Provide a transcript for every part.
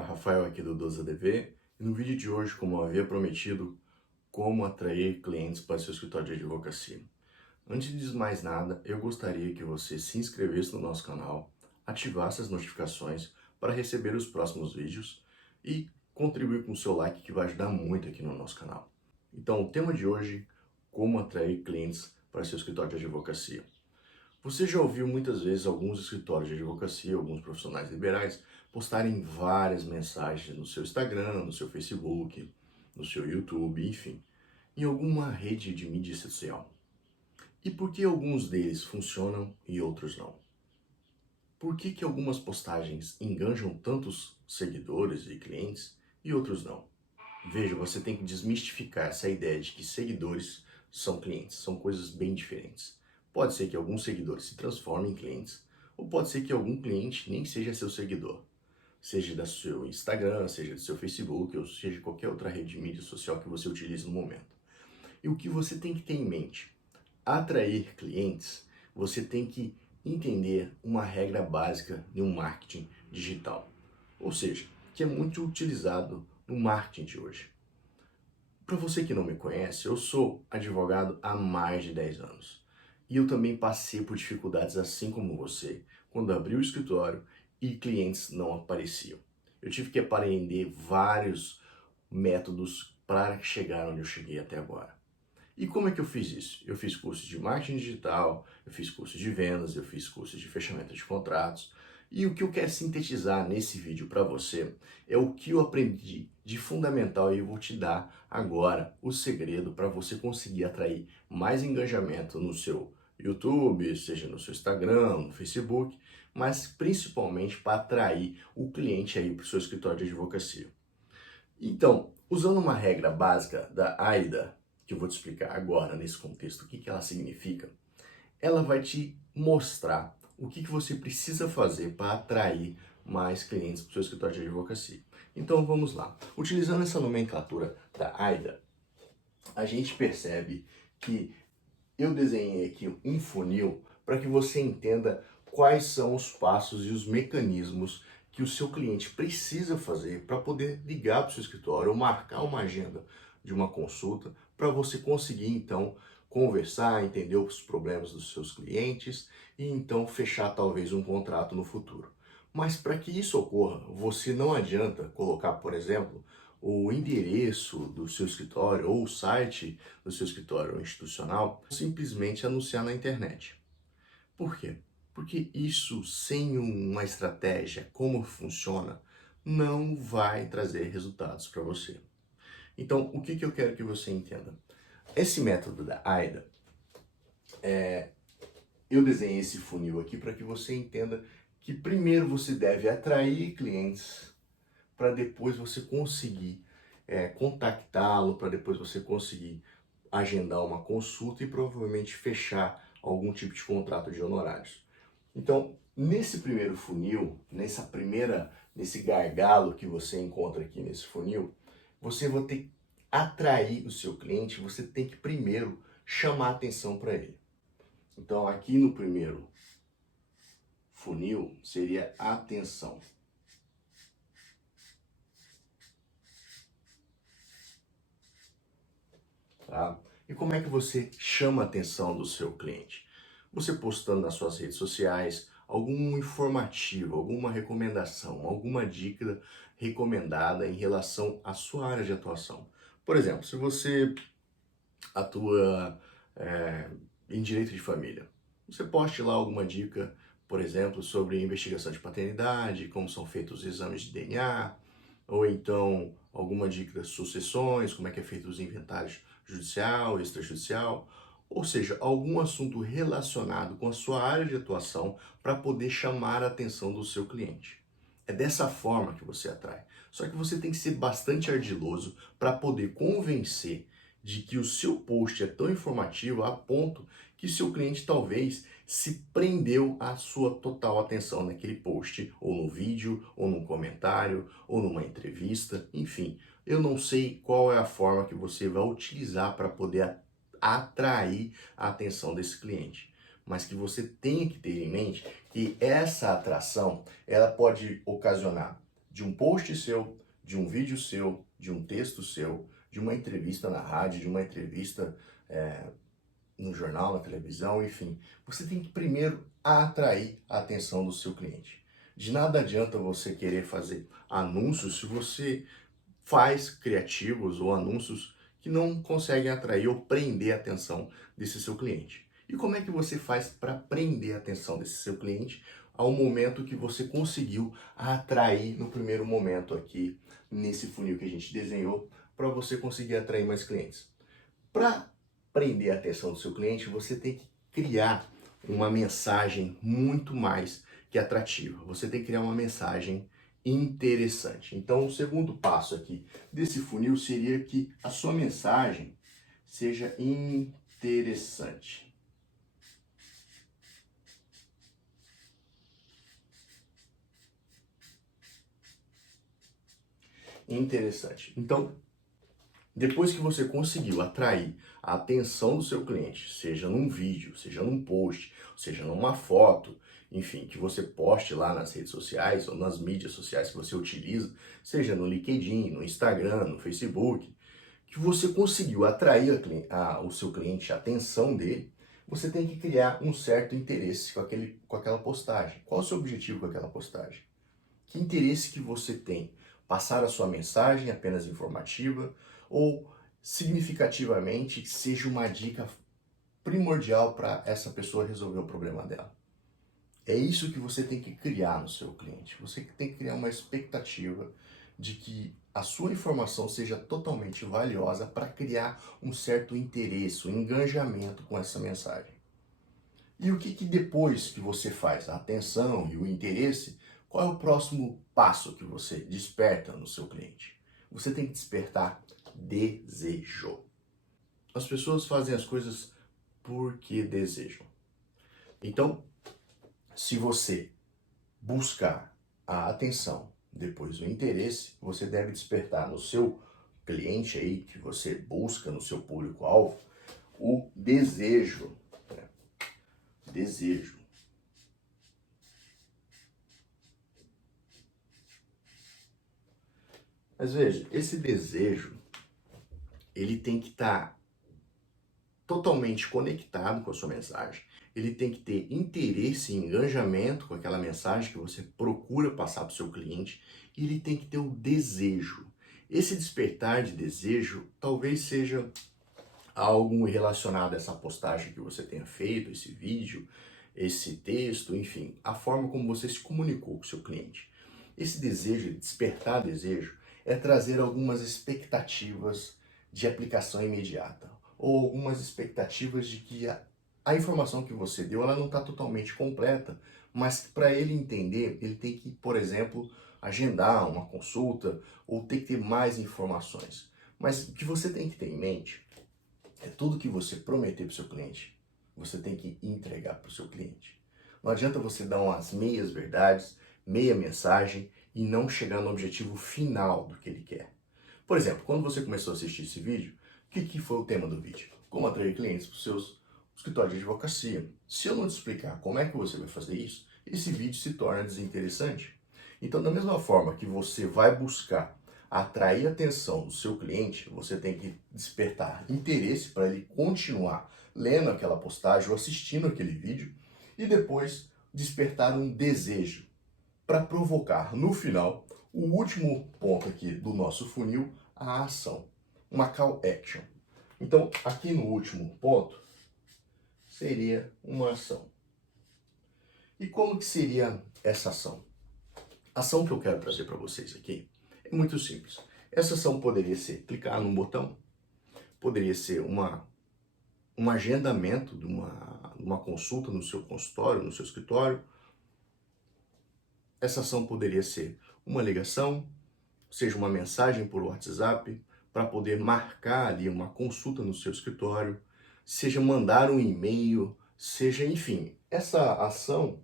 Rafael aqui do 12ADV e no vídeo de hoje, como eu havia prometido, como atrair clientes para seu escritório de advocacia. Antes de mais nada, eu gostaria que você se inscrevesse no nosso canal, ativasse as notificações para receber os próximos vídeos e contribuir com o seu like que vai ajudar muito aqui no nosso canal. Então, o tema de hoje, como atrair clientes para seu escritório de advocacia. Você já ouviu muitas vezes alguns escritórios de advocacia, alguns profissionais liberais, postarem várias mensagens no seu Instagram, no seu Facebook, no seu YouTube, enfim, em alguma rede de mídia social. E por que alguns deles funcionam e outros não? Por que algumas postagens enganjam tantos seguidores e clientes e outros não? Veja, você tem que desmistificar essa ideia de que seguidores são clientes, são coisas bem diferentes. Pode ser que alguns seguidores se transformem em clientes, ou pode ser que algum cliente nem seja seu seguidor, seja do seu Instagram, seja do seu Facebook, ou seja qualquer outra rede de mídia social que você utilize no momento. E o que você tem que ter em mente? Atrair clientes, você tem que entender uma regra básica de um marketing digital, ou seja, que é muito utilizado no marketing de hoje. Para você que não me conhece, eu sou advogado há mais de 10 anos. E eu também passei por dificuldades assim como você, quando abri o escritório e clientes não apareciam. Eu tive que aprender vários métodos para chegar onde eu cheguei até agora. E como é que eu fiz isso? Eu fiz cursos de marketing digital, eu fiz cursos de vendas, eu fiz cursos de fechamento de contratos. E o que eu quero sintetizar nesse vídeo para você é o que eu aprendi de fundamental e eu vou te dar agora o segredo para você conseguir atrair mais engajamento no seu YouTube, seja no seu Instagram, no Facebook, mas principalmente para atrair o cliente aí para o seu escritório de advocacia. Então, usando uma regra básica da AIDA, que eu vou te explicar agora nesse contexto, o que ela significa, ela vai te mostrar o que você precisa fazer para atrair mais clientes para o seu escritório de advocacia. Então vamos lá. Utilizando essa nomenclatura da AIDA, a gente percebe que eu desenhei aqui um funil para que você entenda quais são os passos e os mecanismos que o seu cliente precisa fazer para poder ligar para o seu escritório ou marcar uma agenda de uma consulta para você conseguir então conversar, entender os problemas dos seus clientes e então fechar talvez um contrato no futuro. Mas para que isso ocorra, você não adianta colocar, por exemplo, o endereço do seu escritório ou o site do seu escritório institucional, simplesmente anunciar na internet. Por quê? Porque isso, sem uma estratégia, como funciona, não vai trazer resultados para você. Então, o que eu quero que você entenda? Esse método da AIDA, eu desenhei esse funil aqui para que você entenda que primeiro você deve atrair clientes para depois você conseguir contactá-lo, para depois você conseguir agendar uma consulta e provavelmente fechar algum tipo de contrato de honorários. Então, nesse primeiro funil, nesse gargalo que você encontra aqui nesse funil, você vai ter que atrair o seu cliente, você tem que primeiro chamar atenção para ele. Então, aqui no primeiro funil seria atenção. Tá? E como é que você chama a atenção do seu cliente? Você postando nas suas redes sociais algum informativo, alguma recomendação, alguma dica recomendada em relação à sua área de atuação. Por exemplo, se você atua em direito de família, você poste lá alguma dica, por exemplo, sobre investigação de paternidade, como são feitos os exames de DNA, ou então alguma dica das sucessões, como é que é feito os inventários judicial, extrajudicial, ou seja, algum assunto relacionado com a sua área de atuação para poder chamar a atenção do seu cliente. É dessa forma que você atrai. Só que você tem que ser bastante ardiloso para poder convencer de que o seu post é tão informativo a ponto que seu cliente talvez se prendeu à sua total atenção naquele post, ou no vídeo, ou num comentário, ou numa entrevista, enfim. Eu não sei qual é a forma que você vai utilizar para poder atrair a atenção desse cliente, mas que você tenha que ter em mente que essa atração, ela pode ocasionar de um post seu, de um vídeo seu, de um texto seu, de uma entrevista na rádio, de uma entrevista no jornal, na televisão, enfim. Você tem que primeiro atrair a atenção do seu cliente. De nada adianta você querer fazer anúncios se você faz criativos ou anúncios que não conseguem atrair ou prender a atenção desse seu cliente. E como é que você faz para prender a atenção desse seu cliente ao momento que você conseguiu atrair no primeiro momento aqui nesse funil que a gente desenhou para você conseguir atrair mais clientes? Para prender a atenção do seu cliente, você tem que criar uma mensagem muito mais que atrativa. Você tem que criar uma mensagem interessante. Então, o segundo passo aqui desse funil seria que a sua mensagem seja interessante. Interessante. Então, depois que você conseguiu atrair a atenção do seu cliente, seja num vídeo, seja num post, seja numa foto, enfim, que você poste lá nas redes sociais ou nas mídias sociais que você utiliza, seja no LinkedIn, no Instagram, no Facebook, que você conseguiu atrair o seu cliente, a atenção dele, você tem que criar um certo interesse com aquela postagem. Qual é o seu objetivo com aquela postagem? Que interesse que você tem? Passar a sua mensagem apenas informativa ou significativamente que seja uma dica primordial para essa pessoa resolver o problema dela? É isso que você tem que criar no seu cliente. Você tem que criar uma expectativa de que a sua informação seja totalmente valiosa para criar um certo interesse, um engajamento com essa mensagem. E o que depois que você faz a atenção e o interesse, qual é o próximo passo que você desperta no seu cliente? Você tem que despertar desejo. As pessoas fazem as coisas porque desejam. Então, se você buscar a atenção, depois o interesse, você deve despertar no seu cliente aí, que você busca no seu público-alvo, o desejo. Desejo. Mas veja, esse desejo, ele tem que estar totalmente conectado com a sua mensagem. Ele tem que ter interesse e engajamento com aquela mensagem que você procura passar para o seu cliente. E ele tem que ter o desejo. Esse despertar de desejo talvez seja algo relacionado a essa postagem que você tenha feito, esse vídeo, esse texto, enfim, a forma como você se comunicou com o seu cliente. Esse desejo, despertar desejo, é trazer algumas expectativas de aplicação imediata ou algumas expectativas de que a informação que você deu ela não está totalmente completa, mas para ele entender, ele tem que, por exemplo, agendar uma consulta ou tem que ter mais informações. Mas o que você tem que ter em mente é tudo que você prometer para o seu cliente, você tem que entregar para o seu cliente. Não adianta você dar umas meias verdades, meia mensagem e não chegar no objetivo final do que ele quer. Por exemplo, quando você começou a assistir esse vídeo, o que foi o tema do vídeo? Como atrair clientes para os seus escritórios de advocacia. Se eu não te explicar como é que você vai fazer isso, esse vídeo se torna desinteressante. Então, da mesma forma que você vai buscar atrair a atenção do seu cliente, você tem que despertar interesse para ele continuar lendo aquela postagem ou assistindo aquele vídeo e depois despertar um desejo para provocar no final o último ponto aqui do nosso funil, a ação, uma call action. Então, aqui no último ponto seria uma ação. E como que seria essa ação? A ação que eu quero trazer para vocês aqui é muito simples. Essa ação poderia ser clicar num botão, poderia ser um agendamento de uma consulta no seu consultório, no seu escritório. Essa ação poderia ser uma ligação, seja uma mensagem por WhatsApp, para poder marcar ali uma consulta no seu escritório, seja mandar um e-mail, seja, enfim, essa ação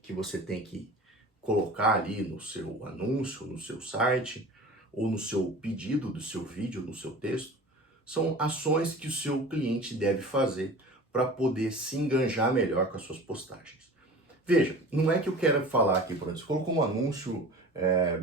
que você tem que colocar ali no seu anúncio, no seu site, ou no seu pedido do seu vídeo, no seu texto, são ações que o seu cliente deve fazer para poder se enganjar melhor com as suas postagens. Veja, não é que eu quero falar aqui, por exemplo, você colocou um anúncio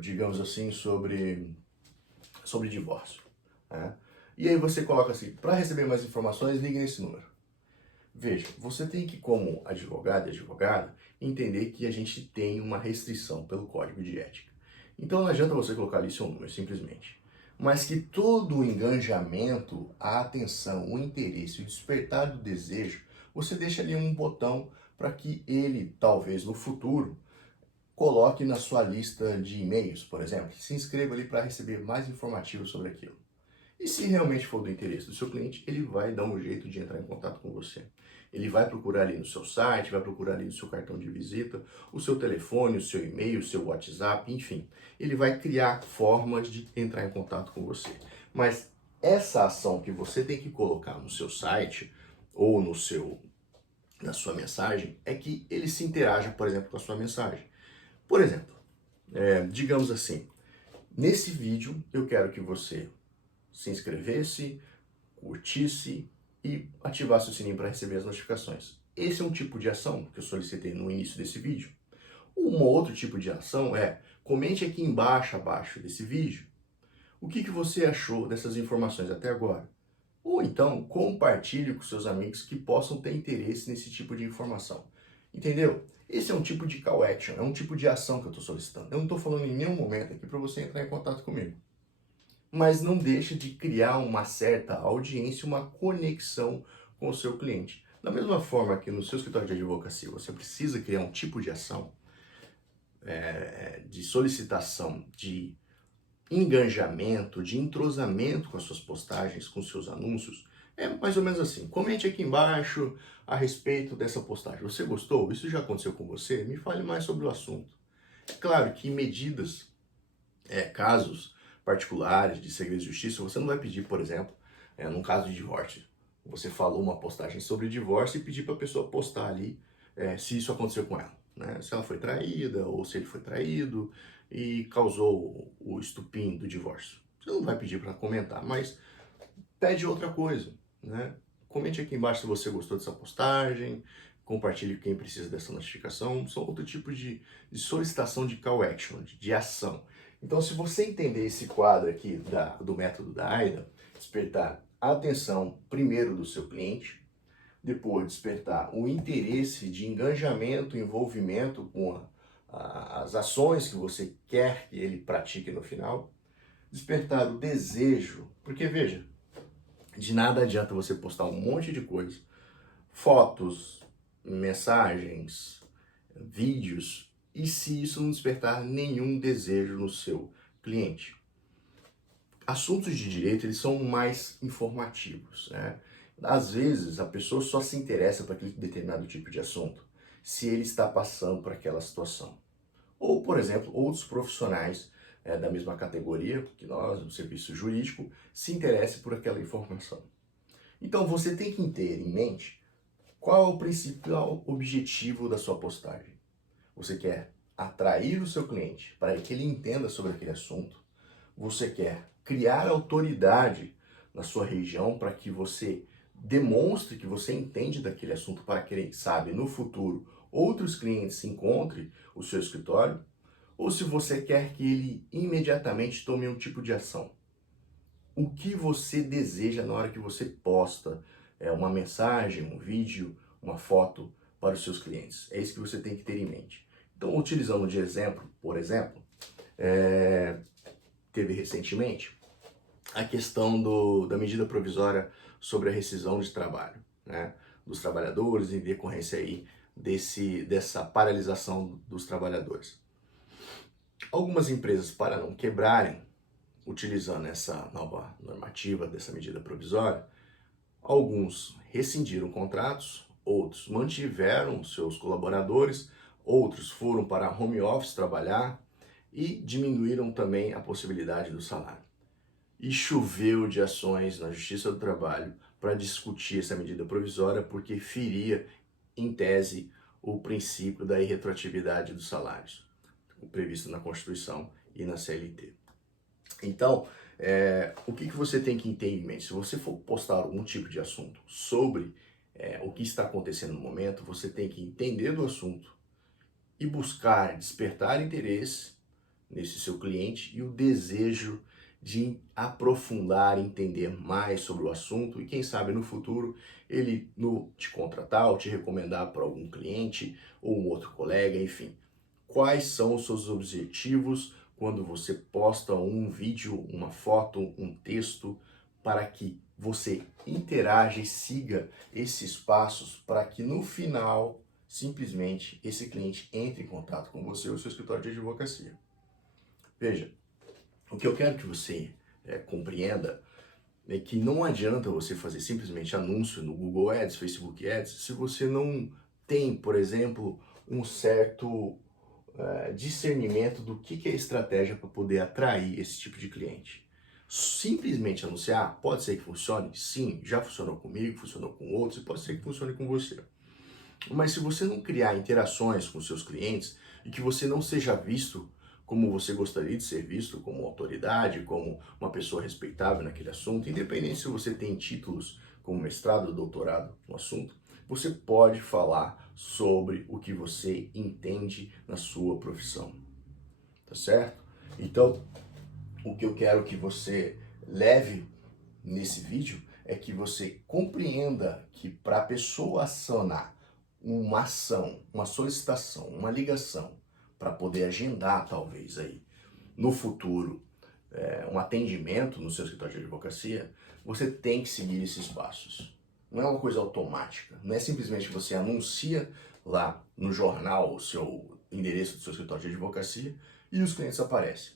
digamos assim, sobre divórcio, né? E aí você coloca assim, para receber mais informações, ligue nesse número. Veja, você tem que, como advogado e advogada, entender que a gente tem uma restrição pelo Código de Ética. Então não adianta você colocar ali seu número, simplesmente. Mas que todo o engajamento, a atenção, o interesse, o despertar do desejo, você deixa ali um botão para que ele, talvez no futuro, coloque na sua lista de e-mails, por exemplo. Se inscreva ali para receber mais informativos sobre aquilo. E se realmente for do interesse do seu cliente, ele vai dar um jeito de entrar em contato com você. Ele vai procurar ali no seu site, vai procurar ali no seu cartão de visita, o seu telefone, o seu e-mail, o seu WhatsApp, enfim. Ele vai criar formas de entrar em contato com você. Mas essa ação que você tem que colocar no seu site ou na sua mensagem é que ele se interaja, por exemplo, com a sua mensagem. Por exemplo, digamos assim, nesse vídeo eu quero que você se inscrevesse, curtisse e ativasse o sininho para receber as notificações. Esse é um tipo de ação que eu solicitei no início desse vídeo. Um outro tipo de ação é, comente aqui embaixo, abaixo desse vídeo, o que você achou dessas informações até agora. Ou então, compartilhe com seus amigos que possam ter interesse nesse tipo de informação. Entendeu? Esse é um tipo de call action, é um tipo de ação que eu estou solicitando. Eu não estou falando em nenhum momento aqui para você entrar em contato comigo. Mas não deixa de criar uma certa audiência, uma conexão com o seu cliente. Da mesma forma que no seu escritório de advocacia você precisa criar um tipo de ação de solicitação, de engajamento, de entrosamento com as suas postagens, com os seus anúncios, é mais ou menos assim. Comente aqui embaixo a respeito dessa postagem. Você gostou? Isso já aconteceu com você? Me fale mais sobre o assunto. É claro que medidas, casos particulares de segredo de justiça, você não vai pedir, por exemplo, num caso de divórcio, você falou uma postagem sobre divórcio e pedir para a pessoa postar ali se isso aconteceu com ela, né? Se ela foi traída ou se ele foi traído e causou o estupim do divórcio. Você não vai pedir para comentar, mas pede outra coisa, né? Comente aqui embaixo se você gostou dessa postagem, compartilhe quem precisa dessa notificação. São outro tipo de solicitação de call action, de ação. Então, se você entender esse quadro aqui do método da AIDA, despertar a atenção primeiro do seu cliente, depois despertar o interesse de engajamento, envolvimento com as ações que você quer que ele pratique no final, despertar o desejo, porque veja, de nada adianta você postar um monte de coisa, fotos, mensagens, vídeos, e se isso não despertar nenhum desejo no seu cliente. Assuntos de direito, eles são mais informativos, né? Às vezes, a pessoa só se interessa por aquele determinado tipo de assunto se ele está passando por aquela situação. Ou, por exemplo, outros profissionais da mesma categoria que nós, do serviço jurídico, se interessem por aquela informação. Então, você tem que ter em mente qual é o principal objetivo da sua postagem. Você quer atrair o seu cliente para que ele entenda sobre aquele assunto. Você quer criar autoridade na sua região para que você demonstre que você entende daquele assunto para que ele, sabe, no futuro outros clientes encontrem o seu escritório. Ou se você quer que ele imediatamente tome um tipo de ação. O que você deseja na hora que você posta uma mensagem, um vídeo, uma foto para os seus clientes. É isso que você tem que ter em mente. Então, utilizando de exemplo, por exemplo, teve recentemente a questão da medida provisória sobre a rescisão de trabalho, né, dos trabalhadores em decorrência aí dessa paralisação dos trabalhadores. Algumas empresas, para não quebrarem, utilizando essa nova normativa dessa medida provisória, alguns rescindiram contratos, outros mantiveram seus colaboradores, outros foram para home office trabalhar e diminuíram também a possibilidade do salário. E choveu de ações na Justiça do Trabalho para discutir essa medida provisória porque feria, em tese, o princípio da irretroatividade dos salários, previsto na Constituição e na CLT. Então, o que você tem que ter em mente? Se você for postar algum tipo de assunto sobre o que está acontecendo no momento, você tem que entender do assunto e buscar despertar interesse nesse seu cliente e o desejo de aprofundar, entender mais sobre o assunto e quem sabe no futuro ele te contratar ou te recomendar para algum cliente ou um outro colega, enfim. Quais são os seus objetivos quando você posta um vídeo, uma foto, um texto, para que você interaja e siga esses passos para que no final, simplesmente, esse cliente entre em contato com você ou seu escritório de advocacia. Veja, o que eu quero que você compreenda é que não adianta você fazer simplesmente anúncio no Google Ads, Facebook Ads, se você não tem, por exemplo, um certo discernimento do que é estratégia para poder atrair esse tipo de cliente. Simplesmente anunciar, pode ser que funcione? Sim, já funcionou comigo, funcionou com outros e pode ser que funcione com você. Mas se você não criar interações com seus clientes e que você não seja visto como você gostaria de ser visto, como autoridade, como uma pessoa respeitável naquele assunto, independente se você tem títulos como mestrado ou doutorado no assunto, você pode falar sobre o que você entende na sua profissão, tá certo? Então, o que eu quero que você leve nesse vídeo é que você compreenda que para a pessoa acionar uma ação, uma solicitação, uma ligação, para poder agendar talvez aí no futuro um atendimento no seu escritório de advocacia, você tem que seguir esses passos. Não é uma coisa automática, não é simplesmente que você anuncia lá no jornal o seu endereço do seu escritório de advocacia e os clientes aparecem.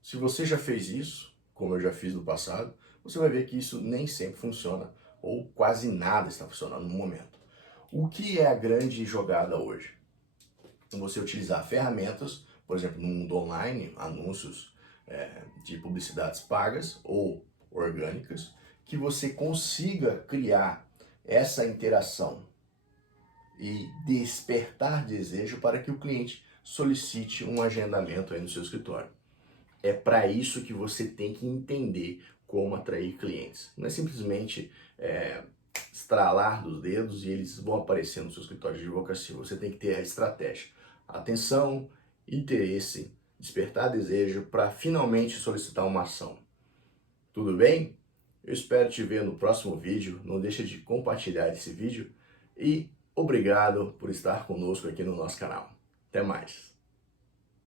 Se você já fez isso, como eu já fiz no passado, você vai ver que isso nem sempre funciona, ou quase nada está funcionando no momento. O que é a grande jogada hoje? Você utilizar ferramentas, por exemplo, no mundo online, anúncios de publicidades pagas ou orgânicas, que você consiga criar essa interação e despertar desejo para que o cliente solicite um agendamento aí no seu escritório. É para isso que você tem que entender como atrair clientes. Não é simplesmente estralar dos dedos e eles vão aparecer no seu escritório de advocacia. Você tem que ter a estratégia, atenção, interesse, despertar desejo para finalmente solicitar uma ação. Tudo bem? Eu espero te ver no próximo vídeo. Não deixa de compartilhar esse vídeo e obrigado por estar conosco aqui no nosso canal. Até mais!